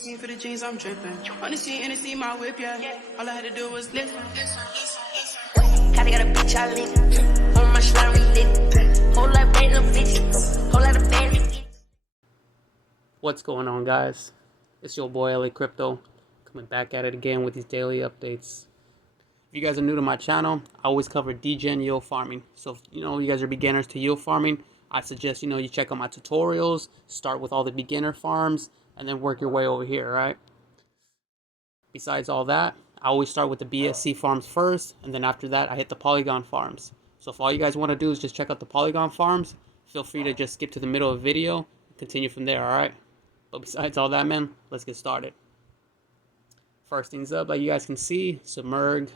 For the jeans, I'm dripping. On the scene, and see my whip, yeah. All I had to do was lift. Kinda got a bitch I lit. On my slime, we lit. Whole lot of random bitches. Whole lot of bandits. What's going on, guys? It's your boy LA Crypto, coming back at it again with these daily updates. If you guys are new to my channel, I always cover degen yield farming. So if you guys are beginners to yield farming, I suggest you check out my tutorials, start with all the beginner farms, and then work your way over here, right? Besides all that, I always start with the BSC farms first, and then after that, I hit the Polygon farms. So if all you guys want to do is just check out the Polygon farms, feel free to just skip to the middle of the video and continue from there, alright? But besides all that, man, let's get started. First things up, like you guys can see, Simurgh.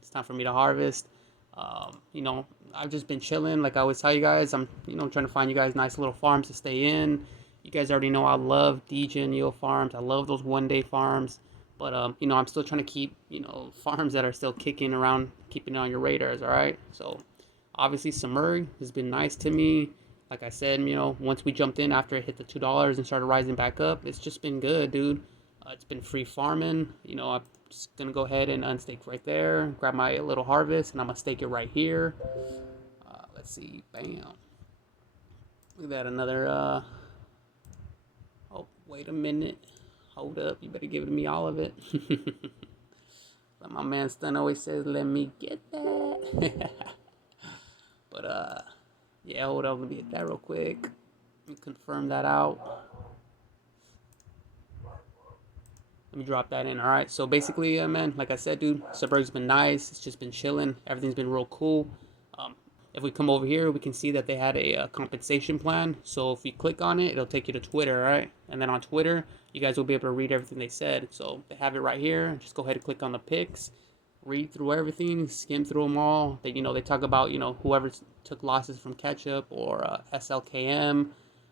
It's time for me to harvest. I've just been chilling. Like I always tell you guys, I'm trying to find you guys nice little farms to stay in. You guys already know I love degen yield farms. I love those one-day farms. But I'm still trying to keep farms that are still kicking around, keeping it on your radars. All right. So obviously Simurgh has been nice to me. Like I said, once we jumped in after it hit the $2 and started rising back up, it's just been good, dude. It's been free farming. I'm just gonna go ahead and unstake right there, grab my little harvest, and I'm gonna stake it right here. Let's see, bam. Look at that, another. Oh, wait a minute. Hold up, you better give me all of it. Like my man Stun always says, let me get that. But yeah, hold up, let me get that real quick. Let me confirm that out. Let me drop that in. All right, so basically, man, like I said, dude, Simurgh's been nice. It's just been chilling. Everything's been real cool. If we come over here, we can see that they had a compensation plan. So if you click on it, it'll take you to Twitter, all right? And then on Twitter, you guys will be able to read everything they said. So they have it right here. Just go ahead and click on the pics, read through everything, skim through them all. They talk about whoever took losses from Ketchup or SLKM.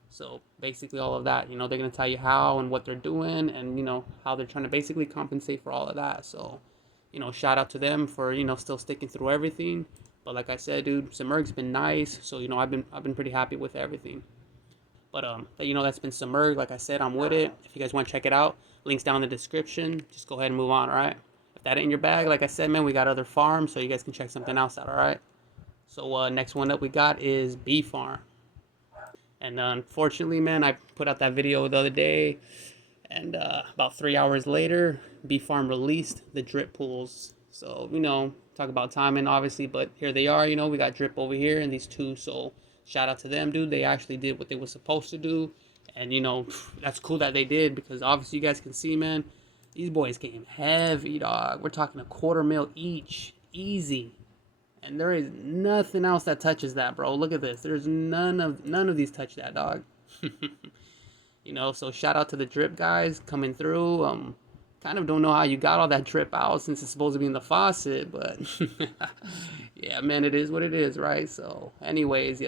So basically all of that, they're going to tell you how and what they're doing and, how they're trying to basically compensate for all of that. So, shout out to them for, still sticking through everything. But like I said, dude, Simurgh's been nice. So, I've been pretty happy with everything. But, that's been Simurgh. Like I said, I'm with it. If you guys want to check it out, links down in the description. Just go ahead and move on, all right? If that ain't your bag, like I said, man, we got other farms. So you guys can check something else out, all right? So next one up we got is Bee Farm. And unfortunately, man, I put out that video the other day, and about 3 hours later, Bee Farm released the drip pools. So, talk about timing, obviously, but here they are, we got drip over here and these two. So shout out to them, dude. They actually did what they were supposed to do. And, that's cool that they did, because obviously you guys can see, man, these boys came heavy, dog. We're talking $250,000 each, easy. And there is nothing else that touches that, bro. Look at this. There's none of these touch that, dog. So shout out to the drip guys coming through. Kind of don't know how you got all that drip out since it's supposed to be in the faucet, but yeah, man, it is what it is, right? So anyways,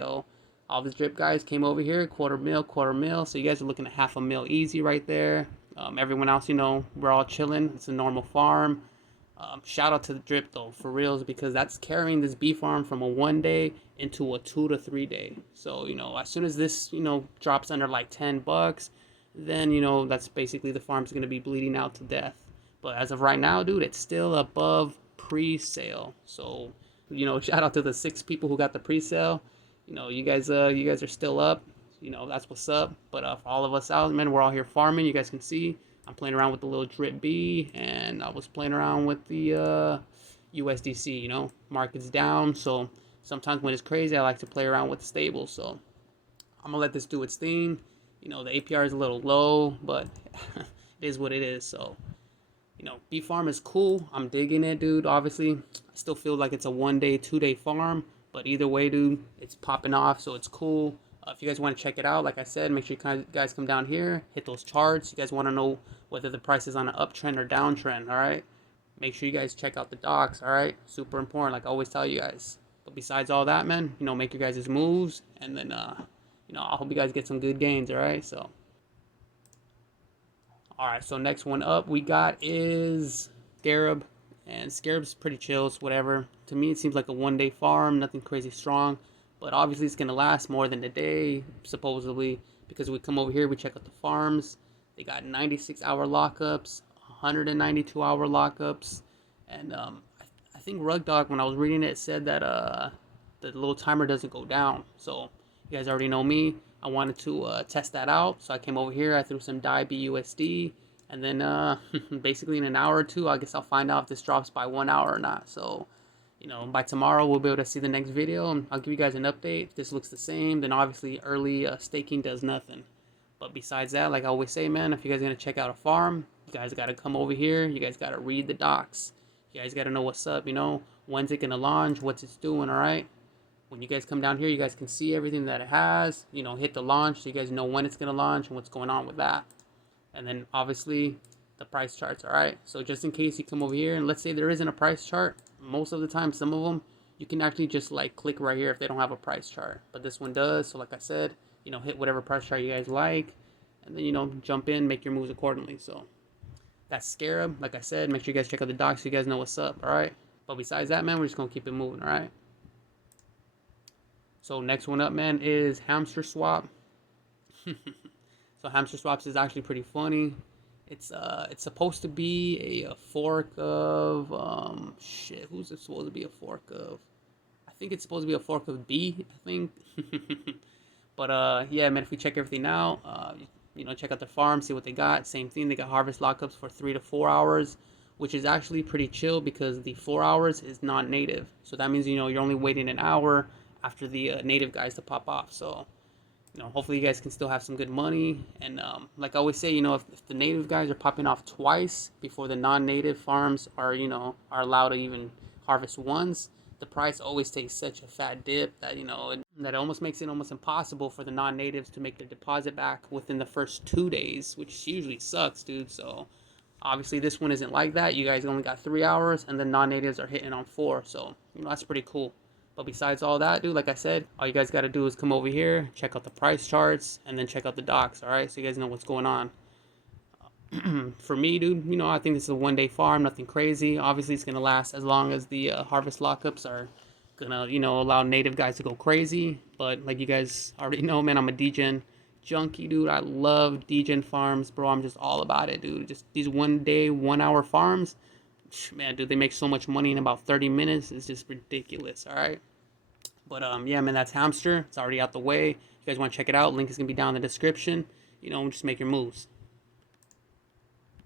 all these drip guys came over here, $250,000. So you guys are looking at $500,000 easy right there. Everyone else, we're all chilling. It's a normal farm. Shout out to the drip though, for reals, because that's carrying this bee farm from a 1 day into a 2 to 3 day. So as soon as this drops under like $10, then that's basically the farm's gonna be bleeding out to death. But as of right now, dude, it's still above pre-sale. So shout out to the 6 people who got the pre-sale. You guys are still up. That's what's up. But for all of us out, man, we're all here farming. You guys can see I'm playing around with the little drip bee, and I was playing around with the USDC. Market's down, so sometimes when it's crazy, I like to play around with the stable. So I'm gonna let this do its thing. The APR is a little low, but it is what it is. So bee farm is cool. I'm digging it, dude. Obviously, I still feel like it's a 1 day, 2 day farm, but either way, dude, it's popping off, so it's cool. If you guys want to check it out, like I said, make sure you guys come down here, hit those charts. You guys want to know whether the price is on an uptrend or downtrend, all right? Make sure you guys check out the docs, all right? Super important, like I always tell you guys. But besides all that, man, make your guys' moves, and then, I hope you guys get some good gains, all right? So, all right, so next one up we got is Scarab. And Scarab's pretty chill, it's whatever. To me, it seems like a 1 day farm, nothing crazy strong. But obviously, it's going to last more than a day, supposedly, because we come over here, we check out the farms. They got 96-hour lockups, 192-hour lockups, and I think Rug Dog, when I was reading it, said that the little timer doesn't go down. So you guys already know me. I wanted to test that out, so I came over here. I threw some DAI BUSD, and then basically in an hour or two, I guess I'll find out if this drops by 1 hour or not. So, you know, by tomorrow we'll be able to see the next video, and I'll give you guys an update. If this looks the same, then obviously early staking does nothing. But besides that, like I always say, man, if you guys are gonna check out a farm, you guys gotta come over here. You guys gotta read the docs. You guys gotta know what's up. You know, when's it gonna launch? What's it's doing? All right. When you guys come down here, you guys can see everything that it has. You know, hit the launch so you guys know when it's gonna launch and what's going on with that. And then obviously the price charts. All right. So just in case you come over here and let's say there isn't a price chart, most of the time, some of them you can actually just like click right here if they don't have a price chart. But this one does. So like I said, you know, hit whatever price chart you guys like, and then, you know, jump in, make your moves accordingly. So that's Scarab. Like I said, make sure you guys check out the docs so you guys know what's up. All right. But besides that, man, we're just gonna keep it moving. All right. So next one up, man, is Hamsterswap. So Hamsterswap is actually pretty funny. It's supposed to be a fork of shit. Who's it supposed to be a fork of? I think it's supposed to be a fork of B. I think. But yeah, man. If we check everything out, you know, check out the farm, see what they got. Same thing. They got harvest lockups for 3 to 4 hours, which is actually pretty chill because the 4 hours is non-native. So that means, you know, you're only waiting an hour after the native guys to pop off. So, you know, hopefully you guys can still have some good money. And like I always say, you know, if the native guys are popping off twice before the non-native farms are, you know, are allowed to even harvest once, the price always takes such a fat dip that, you know, that almost makes it almost impossible for the non-natives to make their deposit back within the first 2 days, which usually sucks, dude. So obviously this one isn't like that. You guys only got 3 hours, and the non-natives are hitting on 4. So, you know, that's pretty cool. But besides all that, dude, like I said, all you guys got to do is come over here, check out the price charts, and then check out the docs, all right? So you guys know what's going on. For me, dude, you know, I think this is a one-day farm, nothing crazy. Obviously, it's going to last as long as the harvest lockups are going to, you know, allow native guys to go crazy. But like you guys already know, man, I'm a degen junkie, dude. I love degen farms, bro. I'm just all about it, dude. Just these 1 day, 1 hour farms. Man, dude, they make so much money in about 30 minutes. It's just ridiculous, all right? But, yeah, man, that's Hamster. It's already out the way. If you guys want to check it out, link is going to be down in the description. You know, just make your moves.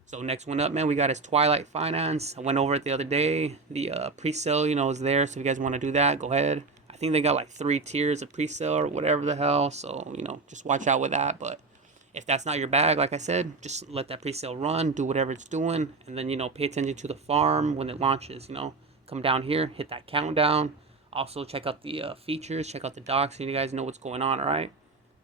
So next one up, man, we got is Twilight Finance. I went over it the other day. The pre-sale, you know, is there. So if you guys want to do that, go ahead. I think they got like 3 tiers of pre-sale or whatever the hell. So, you know, just watch out with that. But if that's not your bag, like I said, just let that pre-sale run, do whatever it's doing, and then, you know, pay attention to the farm when it launches, you know. Come down here, hit that countdown. Also, check out the features, check out the docs, so you guys know what's going on, all right?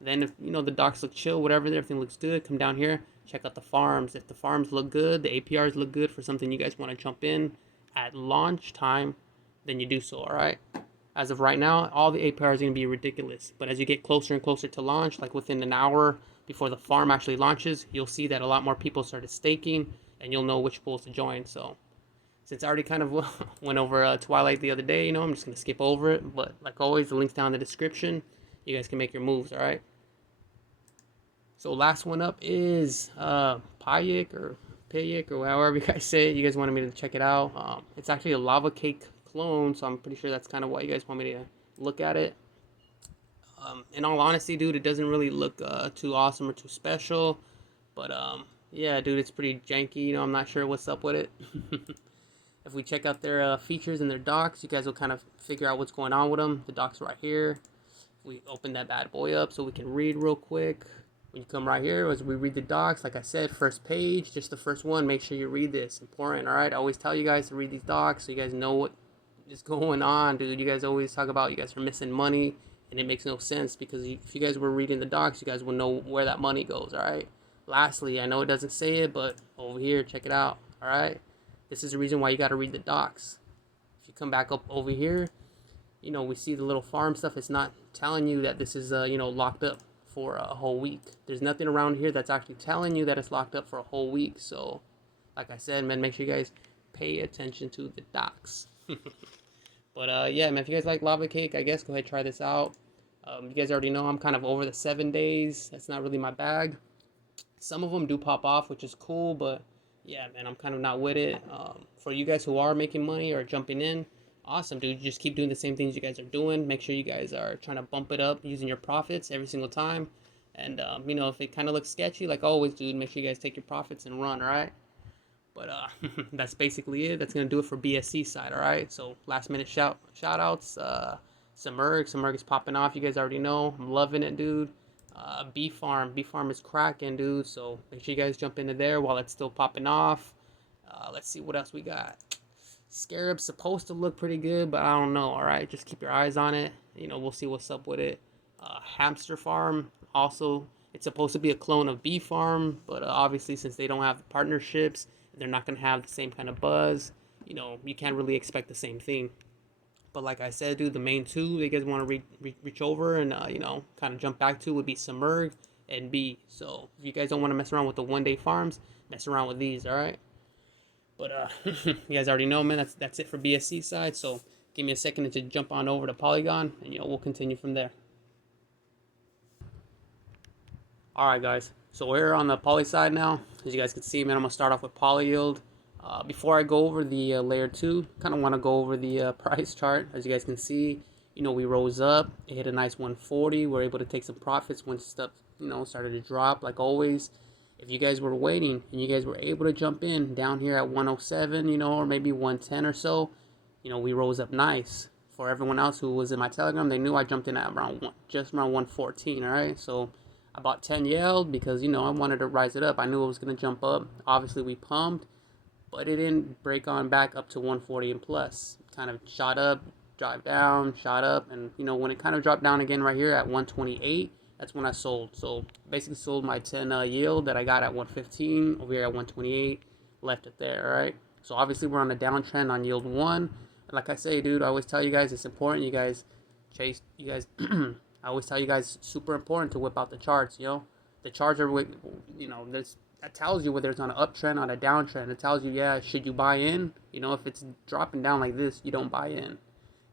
Then, if, you know, the docs look chill, whatever, everything looks good, come down here, check out the farms. If the farms look good, the APRs look good for something you guys want to jump in at launch time, then you do so, all right? As of right now, all the APRs are going to be ridiculous. But as you get closer and closer to launch, like within an hour before the farm actually launches, you'll see that a lot more people started staking, and you'll know which pools to join. So since I already kind of went over Twilight the other day, you know, I'm just going to skip over it. But like always, the link's down in the description. You guys can make your moves, all right? So last one up is Payik or however you guys say it. You guys wanted me to check it out. It's actually a lava cake clone, so I'm pretty sure that's kind of why you guys want me to look at it. In all honesty, dude, it doesn't really look too awesome or too special. But yeah, dude, it's pretty janky. You know, I'm not sure what's up with it. If we check out their features and their docs, you guys will kind of figure out what's going on with them. The docs right here. We open that bad boy up so we can read real quick. When you come right here, as we read the docs, like I said, first page, just the first one, make sure you read this. Important, all right? I always tell you guys to read these docs so you guys know what is going on, dude. You guys always talk about you guys are missing money, and it makes no sense because if you guys were reading the docs, you guys would know where that money goes, all right? Lastly, I know it doesn't say it, but over here, check it out, all right? This is the reason why you got to read the docs. If you come back up over here, you know, we see the little farm stuff. It's not telling you that this is, you know, locked up for a whole week. There's nothing around here that's actually telling you that it's locked up for a whole week. So, like I said, man, make sure you guys pay attention to the docs. But, yeah, man, if you guys like lava cake, I guess go ahead and try this out. You guys already know I'm kind of over the 7 days. That's not really my bag. Some of them do pop off, which is cool, but yeah, man, I'm kind of not with it. For you guys who are making money or jumping in, awesome, dude. Just keep doing the same things you guys are doing. Make sure you guys are trying to bump it up using your profits every single time. And, you know, if it kind of looks sketchy, like always, dude, make sure you guys take your profits and run, all right? But that's basically it. That's going to do it for BSC side, all right? So last minute shout outs. Simurgh is popping off. You guys already know. I'm loving it, dude. B Farm is cracking, dude. So make sure you guys jump into there while it's still popping off. Let's see what else we got. Scarab's supposed to look pretty good, but I don't know. All right, just keep your eyes on it. You know, we'll see what's up with it. Hamster Farm also, it's supposed to be a clone of B Farm, but obviously since they don't have partnerships, they're not gonna have the same kind of buzz. You know, you can't really expect the same thing. But like I said, dude, the main two you guys want to reach over and, you know, kind of jump back to would be Simurgh and B. So if you guys don't want to mess around with the one-day farms, mess around with these, all right? But you guys already know, man, that's it for BSC side. So give me a second to jump on over to Polygon, and, you know, we'll continue from there. All right, guys. So we're on the Poly side now. As you guys can see, man, I'm going to start off with PolyYeld. Before I go over the layer 2, kind of want to go over the price chart. As you guys can see, you know, we rose up, it hit a nice 140. We're able to take some profits when stuff, you know, started to drop like always. If you guys were waiting and you guys were able to jump in down here at 107, you know, or maybe 110 or so, you know, we rose up nice. For everyone else who was in my Telegram, they knew I jumped in at just around 114, all right? So I bought 10 Xyeld because, you know, I wanted to rise it up. I knew it was going to jump up. Obviously, we pumped, but it didn't break on back up to 140 and plus. It kind of shot up, dropped down, shot up, and, you know, when it kind of dropped down again right here at 128, that's when I sold. So basically sold my 10 Xyeld that I got at 115 over here at 128, left it there, all right? So obviously we're on a downtrend on Xyeld 1. And like I say, dude, I always tell you guys it's important. You guys chase, I always tell you guys it's super important to whip out the charts, you know? The charts are, you know, that tells you whether it's on an uptrend, on a downtrend. It tells you, yeah, should you buy in? You know, if it's dropping down like this, you don't buy in.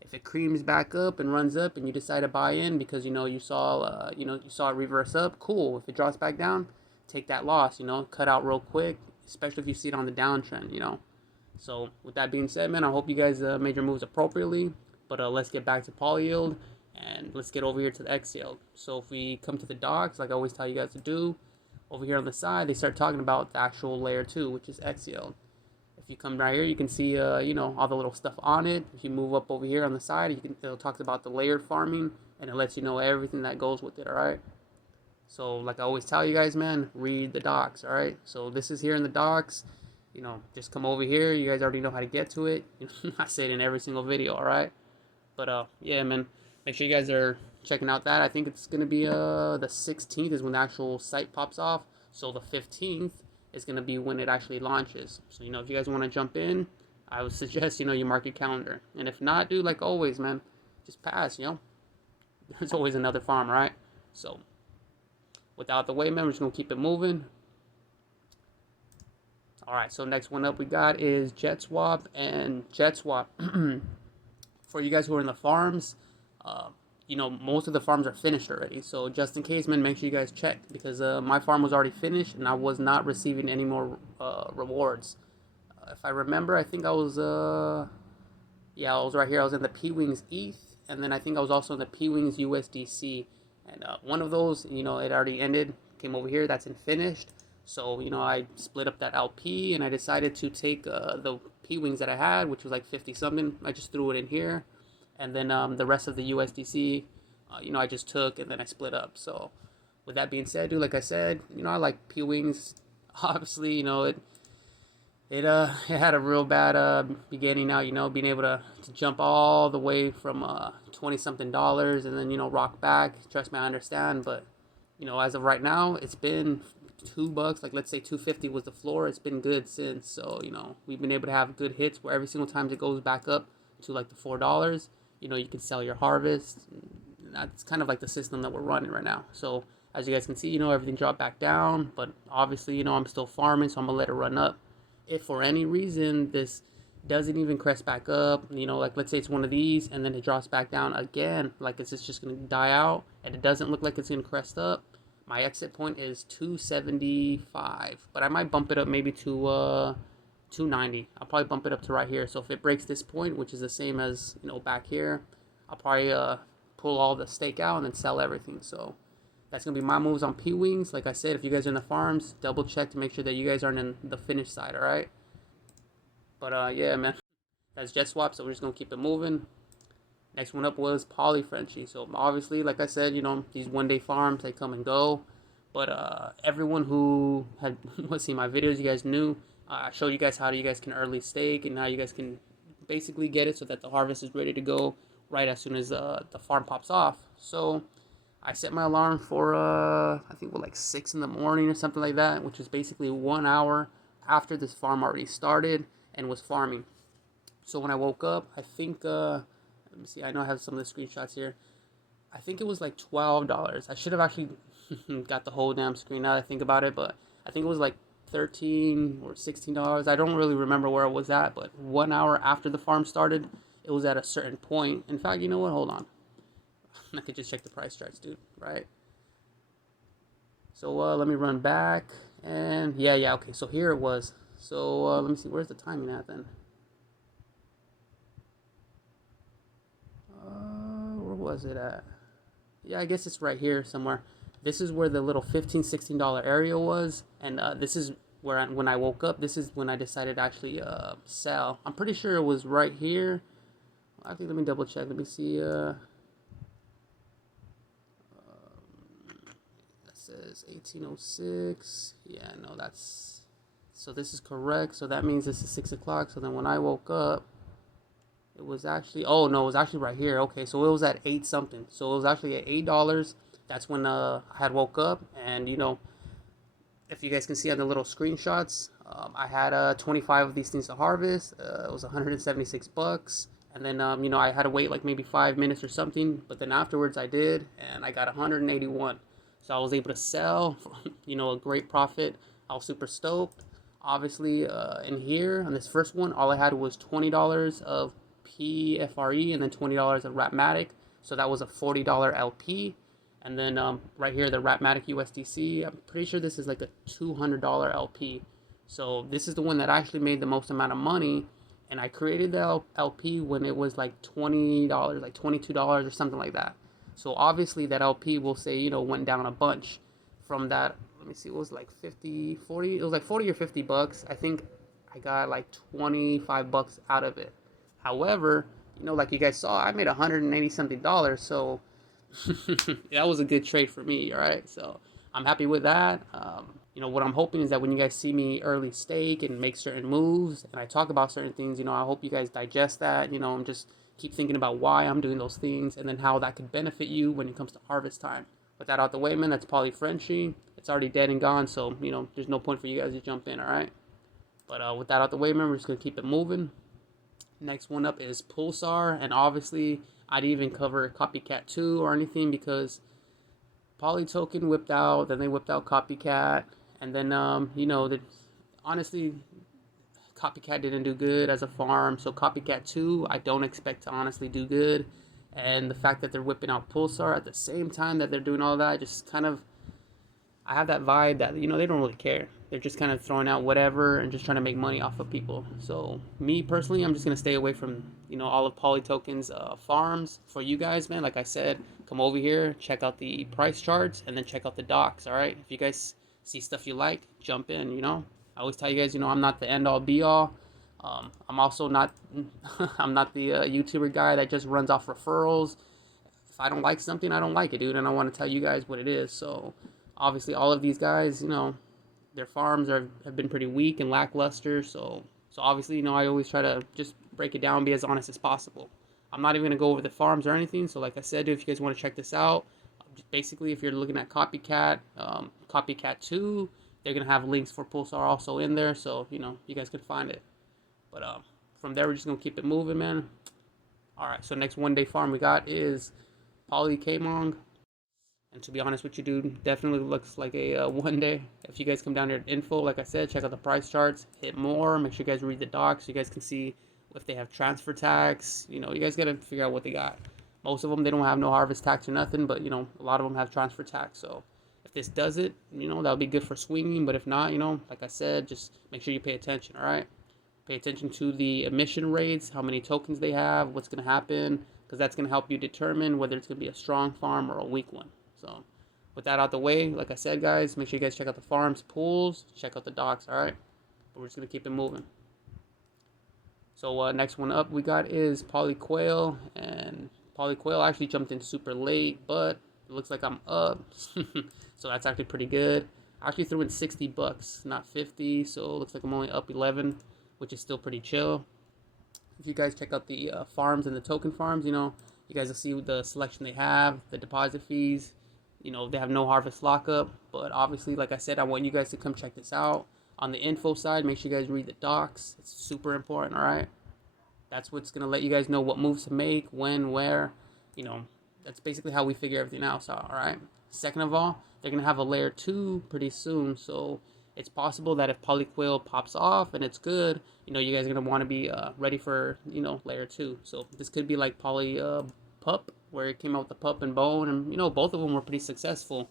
If it creams back up and runs up and you decide to buy in because, you know, you saw it reverse up, cool. If it drops back down, take that loss, you know, cut out real quick, especially if you see it on the downtrend, you know. So with that being said, man, I hope you guys made your moves appropriately. But let's get back to PolyYeld and let's get over here to the Xyeld. So if we come to the docs, like I always tell you guys to do, over here on the side, they start talking about the actual layer 2, which is Xyeld. If you come right here, you can see, you know, all the little stuff on it. If you move up over here on the side, it talks about the layered farming, and it lets you know everything that goes with it, all right? So, like I always tell you guys, man, read the docs, all right? So, this is here in the docs. You know, just come over here. You guys already know how to get to it. I say it in every single video, all right? But, yeah, man, make sure you guys are checking out that. I think it's going to be the 16th is when the actual site pops off. So, the 15th is going to be when it actually launches. So, you know, if you guys want to jump in, I would suggest, you know, you mark your calendar. And if not, dude, like always, man, just pass, you know. There's always another farm, right? So, without the way, man, we're just going to keep it moving. All right, so next one up we got is Jetswap and Jetswap. For you guys who are in the farms, you know, most of the farms are finished already. So just in case, man, make sure you guys check because my farm was already finished and I was not receiving any more rewards. If I remember, I think I was, yeah, I was right here. I was in the P-Wings ETH, and then I think I was also in the P-Wings USDC. And one of those, you know, it already ended, came over here, that's in finished. So, you know, I split up that LP and I decided to take the P-Wings that I had, which was like 50 something. I just threw it in here. And then the rest of the USDC, you know, I just took and then I split up. So with that being said, dude, like I said, you know, I like P-Wings. Obviously, you know, it had a real bad beginning out, you know, being able to jump all the way from 20 something dollars and then, you know, rock back. Trust me, I understand. But, you know, as of right now, it's been $2, like let's say 250 was the floor. It's been good since. So, you know, we've been able to have good hits where every single time it goes back up to like the $4, you know, you can sell your harvest. That's kind of like the system that we're running right now. So as you guys can see, you know, everything dropped back down, but obviously, you know, I'm still farming, so I'm gonna let it run up. If for any reason this doesn't even crest back up, you know, like let's say it's one of these and then it drops back down again, like it's just gonna die out and it doesn't look like it's gonna crest up, My exit point is 275, but I might bump it up maybe to 290. I'll probably bump it up to right here. So if it breaks this point, which is the same as, you know, back here, I'll probably pull all the stake out and then sell everything. So that's gonna be my moves on P-Wings. Like I said, if you guys are in the farms, double check to make sure that you guys aren't in the finish side, all right? But yeah, man, that's Jetswap. So we're just gonna keep it moving. Next one up was Frenchie. So obviously, like I said, you know, these one-day farms, they come and go. But everyone who had seen my videos, you guys knew. I showed you guys how you guys can early stake and how you guys can basically get it so that the harvest is ready to go right as soon as the farm pops off. So I set my alarm for I think like 6 in the morning or something like that, which is basically 1 hour after this farm already started and was farming. So when I woke up, I think let me see, I know I have some of the screenshots here. I think it was like $12. I should have actually got the whole damn screen now that I think about it, but I think it was like $13 or $16. I don't really remember where it was at, but 1 hour after the farm started, it was at a certain point. In fact, you know what? Hold on. I could just check the price charts, dude, right? So let me run back, and yeah, okay, so here it was. So let me see, where's the timing at then? Where was it at? Yeah, I guess it's right here somewhere. This is where the little $15, $16 area was, and this is where when I woke up, this is when I decided to actually sell. I'm pretty sure it was right here. I think, let me double check. Let me see. That says 1806. Yeah, no, that's, so this is correct. So that means this is 6 o'clock. So then when I woke up, it was actually, oh no, it was actually right here. Okay, so it was at 8 something. So it was actually at $8. That's when I had woke up, and you know, if you guys can see on the little screenshots, I had 25 of these things to harvest. It was 176 bucks, and then you know, I had to wait like maybe 5 minutes or something, but then afterwards I did, and I got 181. So I was able to sell for, you know, a great profit. I was super stoked. Obviously, in here on this first one, all I had was $20 of PFRE and then $20 of Rapmatic. So that was a $40 LP. And then right here, the Rapmatic USDC, I'm pretty sure this is like a $200 LP. So this is the one that actually made the most amount of money. And I created the LP when it was like $20, like $22 or something like that. So obviously that LP will say, you know, went down a bunch from that. Let me see, it was like 50, 40, it was like 40 or 50 bucks. I think I got like 25 bucks out of it. However, you know, like you guys saw, I made 180 something dollars. So that was a good trade for me, all right? So I'm happy with that. You know, what I'm hoping is that when you guys see me early stake and make certain moves and I talk about certain things, you know, I hope you guys digest that, you know, and just keep thinking about why I'm doing those things and then how that could benefit you when it comes to harvest time. With that out the way, man, that's Frenchie. It's already dead and gone, so, you know, there's no point for you guys to jump in, all right? But with that out the way, man, we're just going to keep it moving. Next one up is Poolsar, and obviously I didn't even cover Copycat 2 or anything because Poly token whipped out, then they whipped out Copycat, and then, you know, honestly, Copycat didn't do good as a farm, so Copycat 2, I don't expect to honestly do good. And the fact that they're whipping out Poolsar at the same time that they're doing all that, just kind of, I have that vibe that, you know, they don't really care. They're just kind of throwing out whatever and just trying to make money off of people. So me personally, I'm just going to stay away from, you know, all of Poly Token's farms. For you guys, man, like I said, come over here, check out the price charts, and then check out the docs, all right? If you guys see stuff you like, jump in, you know? I always tell you guys, you know, I'm not the end-all be-all. I'm also not, I'm not the YouTuber guy that just runs off referrals. If I don't like something, I don't like it, dude, and I want to tell you guys what it is. So obviously all of these guys, you know, their farms have been pretty weak and lackluster. So obviously, you know, I always try to just break it down and be as honest as possible. I'm not even going to go over the farms or anything. So like I said, if you guys want to check this out, basically if you're looking at Copycat, Copycat 2, they're going to have links for Poolsar also in there. So, you know, you guys can find it. But from there, we're just going to keep it moving, man. All right, so next one-day farm we got is Kmong. And to be honest with you, dude, definitely looks like a one day. If you guys come down here at info, like I said, check out the price charts, hit more, make sure you guys read the docs so you guys can see if they have transfer tax. You know, you guys got to figure out what they got. Most of them, they don't have no harvest tax or nothing, but, you know, a lot of them have transfer tax. So If this does it, that'll be good for swinging. But if not, like I said, just make sure you pay attention. All right. Pay attention to the emission rates, how many tokens they have, what's going to happen, because that's going to help you determine whether it's going to be a strong farm or a weak one. So with that out the way, like I said, guys, make sure you guys check out the farms, pools, check out the docks, all right? But we're just going to keep it moving. So next one up we got is PolyQuail, and PolyQuail actually jumped in super late, but it looks like I'm up. So that's actually pretty good. I actually threw in $60, not 50, so it looks like I'm only up 11, which is still pretty chill. If you guys check out the farms and the token farms, you guys will see the selection they have, the deposit fees. They have no harvest lockup, but obviously, like I said, I want you guys to come check this out. On the info side, make sure you guys read the docs. It's super important, all right? That's what's going to let you guys know what moves to make, when, where. That's basically how we figure everything else out, all right? Second of all, they're going to have a layer 2 pretty soon, so it's possible that if PolyQuail pops off and it's good, you guys are going to want to be ready for, layer 2. So this could be like Pup, where it came out with the Pup and Bone, and, both of them were pretty successful.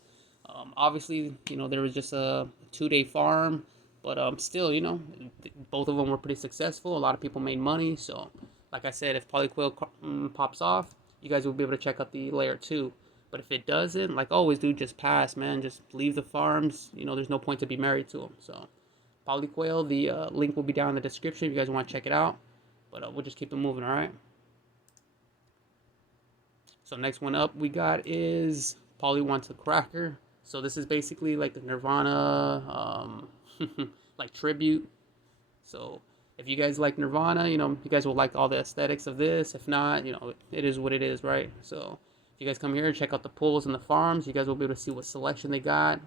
Obviously, there was just a 2-day farm, but still, both of them were pretty successful. A lot of people made money. So, like I said, if PolyQuail pops off, you guys will be able to check out the layer 2. But if it doesn't, like always, dude, just pass, man. Just leave the farms. There's no point to be married to them. So, PolyQuail, the link will be down in the description if you guys want to check it out. But we'll just keep it moving, all right? So next one up we got is PolyWanstaCracker. So this is basically like the Nirvana, like tribute. So if you guys like Nirvana, you guys will like all the aesthetics of this. If not, it is what it is, right? So you guys come here and check out the pools and the farms, you guys will be able to see what selection they got.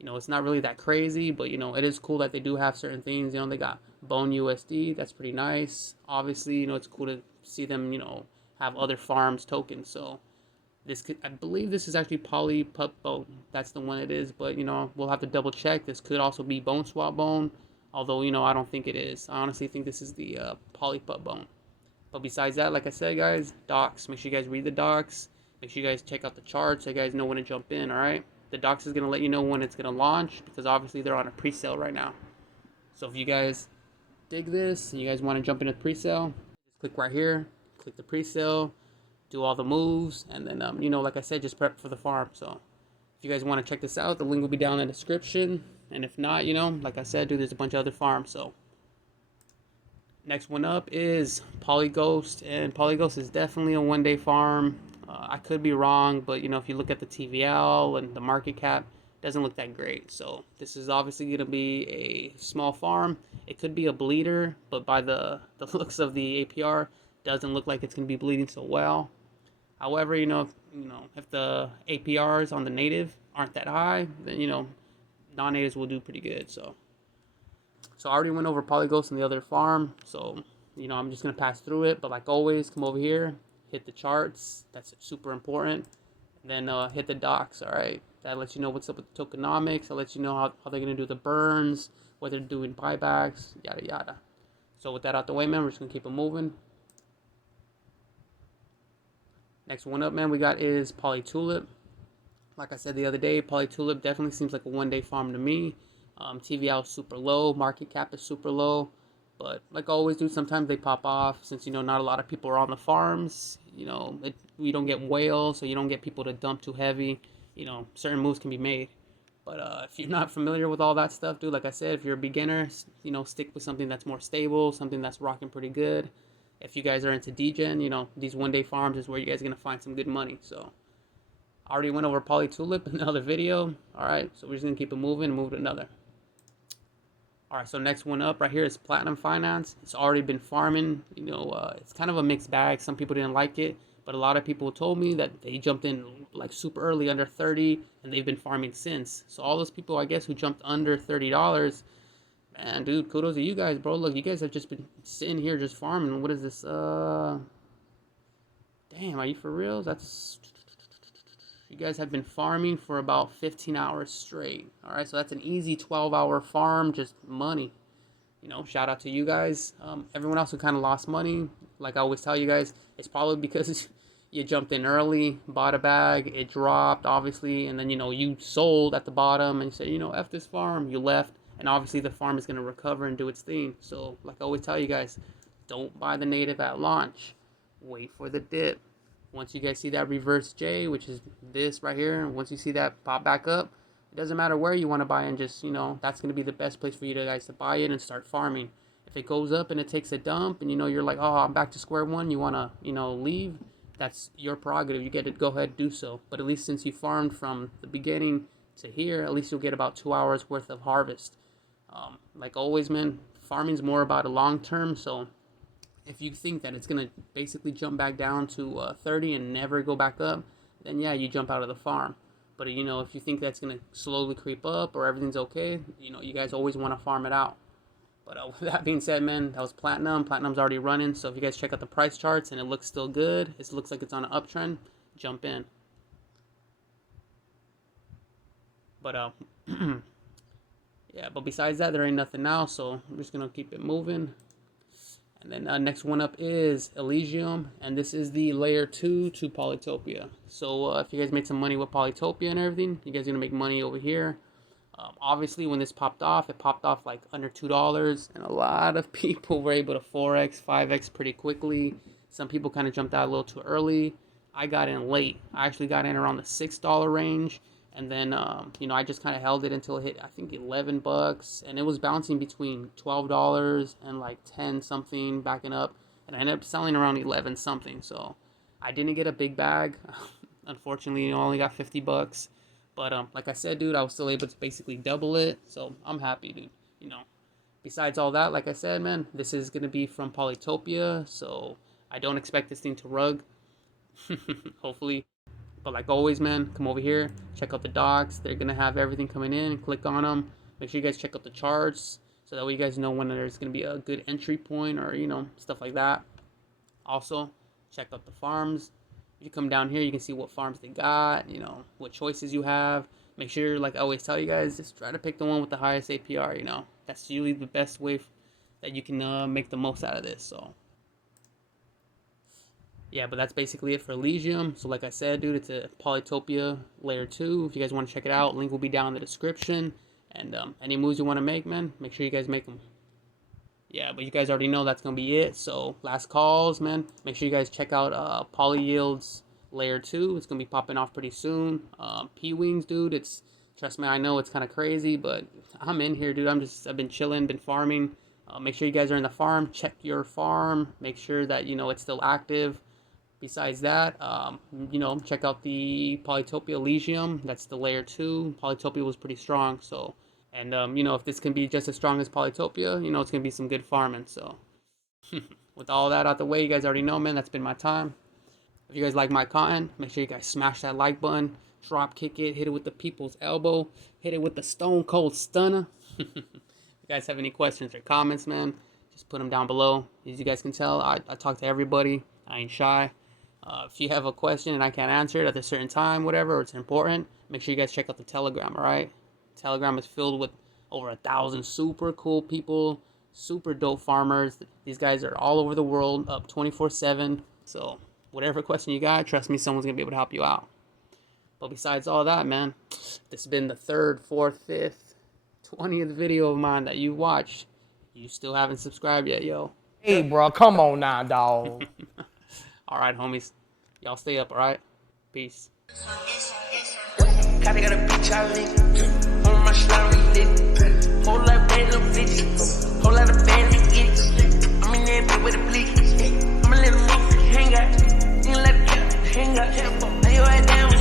It's not really that crazy, but it is cool that they do have certain things. They got Bone USD, that's pretty nice. Obviously, it's cool to see them, have other farms tokens. So I believe this is actually Polypup Bone. That's the one it is, but we'll have to double check. This could also be BoneSwap Bone, although I don't think it is. I honestly think this is the Polypup Bone. But besides that, like I said, guys, docs. Make sure you guys read the docs. Make sure you guys check out the charts so you guys know when to jump in, all right? The docs is going to let you know when it's going to launch, because obviously they're on a pre-sale right now. So if you guys dig this and you guys want to jump into pre-sale, just click right here, click the pre-sale, do all the moves, and then, like I said, just prep for the farm. So if you guys want to check this out, the link will be down in the description. And if not, like I said, dude, there's a bunch of other farms. So next one up is PolyGhost, and PolyGhost is definitely a one-day farm. I could be wrong, but if you look at the TVL and the market cap, it doesn't look that great. So this is obviously going to be a small farm. It could be a bleeder, but by the looks of the APR, doesn't look like it's going to be bleeding so well. However, if the APRs on the native aren't that high, then non-natives will do pretty good. So I already went over PolyGhost and the other farm, so I'm just gonna pass through it. But like always, come over here, hit the charts. That's super important. And then hit the docs. All right, that lets you know what's up with the tokenomics. That lets you know how they're gonna do the burns, whether they're doing buybacks, yada yada. So with that out the way, man, we're just gonna keep it moving. Next one up, man, we got is Polytulip. Like I said the other day, Polytulip definitely seems like a one-day farm to me. TVL is super low, market cap is super low, but like always, dude, sometimes they pop off. Since not a lot of people are on the farms, we don't get whales, so you don't get people to dump too heavy. Certain moves can be made. But if you're not familiar with all that stuff, dude, like I said, if you're a beginner, stick with something that's more stable, something that's rocking pretty good. If you guys are into degen, these one-day farms is where you guys are going to find some good money. So I already went over Polytulip in another video. All right, so we're just going to keep it moving and move to another. All right, so next one up right here is Platinum Finance. It's already been farming. It's kind of a mixed bag. Some people didn't like it, but a lot of people told me that they jumped in like super early, under 30, and they've been farming since. So all those people, I guess, who jumped under $30, man, dude, kudos to you guys, bro. Look, you guys have just been sitting here just farming. What is this? Damn, are you for real? You guys have been farming for about 15 hours straight. All right, so that's an easy 12-hour farm, just money. Shout out to you guys. Everyone else who kind of lost money, like I always tell you guys, it's probably because you jumped in early, bought a bag, it dropped, obviously, and then, you know, you sold at the bottom and said, you know, F this farm, you left, and obviously the farm is going to recover and do its thing. So, like I always tell you guys, don't buy the native at launch. Wait for the dip. Once you guys see that reverse J, which is this right here, and once you see that pop back up, it doesn't matter where you want to buy in, just, you know, that's going to be the best place for you guys to buy it and start farming. If it goes up and it takes a dump and, you know, you're like, oh, I'm back to square one, you want to, you know, leave, that's your prerogative. You get to go ahead and do so. But at least since you farmed from the beginning to here, at least you'll get about 2 hours worth of harvest. Like always, man, farming's more about a long term, so if you think that it's going to basically jump back down to 30 and never go back up, then yeah, you jump out of the farm. But, you know, if you think that's going to slowly creep up or everything's okay, you know, you guys always want to farm it out. But with that being said, man, that was Platinum. Platinum's already running, so if you guys check out the price charts and it looks still good, it looks like it's on an uptrend, jump in. But, yeah, but besides that, there ain't nothing now, so I'm just going to keep it moving. And then next one up is Elysium, and this is the layer 2 to Polytopia. So if you guys made some money with Polytopia and everything, you guys are going to make money over here. Obviously, when this popped off, it popped off like under $2, and a lot of people were able to 4x, 5x pretty quickly. Some people kind of jumped out a little too early. I got in late. I actually got in around the $6 range. And then, you know, I just kind of held it until it hit, I think, $11. And it was bouncing between $12 and like 10 something, backing up. And I ended up selling around 11 something. So I didn't get a big bag. Unfortunately, you know, I only got $50. But like I said, dude, I was still able to basically double it. So I'm happy, dude. You know, besides all that, like I said, man, this is going to be from Polytopia. So I don't expect this thing to rug. Hopefully. But like always, man, come over here, check out the docs. They're going to have everything coming in. Click on them. Make sure you guys check out the charts, so that way you guys know when there's going to be a good entry point or, you know, stuff like that. Also, check out the farms. If you come down here, you can see what farms they got, you know, what choices you have. Make sure, like I always tell you guys, just try to pick the one with the highest APR, you know. That's usually the best way that you can make the most out of this, so. Yeah, but that's basically it for Elysium. So like I said, dude, it's a Polytopia layer 2. If you guys want to check it out, link will be down in the description. And any moves you want to make, man, make sure you guys make them. Yeah, but you guys already know that's going to be it. So last calls, man. Make sure you guys check out PolyYeld's layer 2. It's going to be popping off pretty soon. P-Wings, dude, trust me, I know it's kind of crazy, but I'm in here, dude. I've been chilling, been farming. Make sure you guys are in the farm. Check your farm. Make sure that, you know, it's still active. Besides that, you know, check out the Polytopia Elysium. That's the layer 2. Polytopia was pretty strong, so. And, you know, if this can be just as strong as Polytopia, you know, it's going to be some good farming, so. With all that out the way, you guys already know, man, that's been my time. If you guys like my content, make sure you guys smash that like button, drop kick it, hit it with the people's elbow, hit it with the stone cold stunner. If you guys have any questions or comments, man, just put them down below. As you guys can tell, I talk to everybody. I ain't shy. If you have a question and I can't answer it at a certain time, whatever, or it's important, make sure you guys check out the Telegram, alright? Telegram is filled with over 1,000 super cool people, super dope farmers. These guys are all over the world, up 24/7. So whatever question you got, trust me, someone's going to be able to help you out. But besides all that, man, this has been the 3rd, 4th, 5th, 20th video of mine that you watched. You still haven't subscribed yet, yo. Hey, bro, come on now, dog. Alright, homies. Y'all stay up, alright? Peace. Kinda got a bitch I live. On my slime lit. Whole lot of bad little bitches. Whole lot of bad little bitches. I'm in there bit with a blick. I'm a little motherfucker hang out. You let the cat hang out. Lay your head down.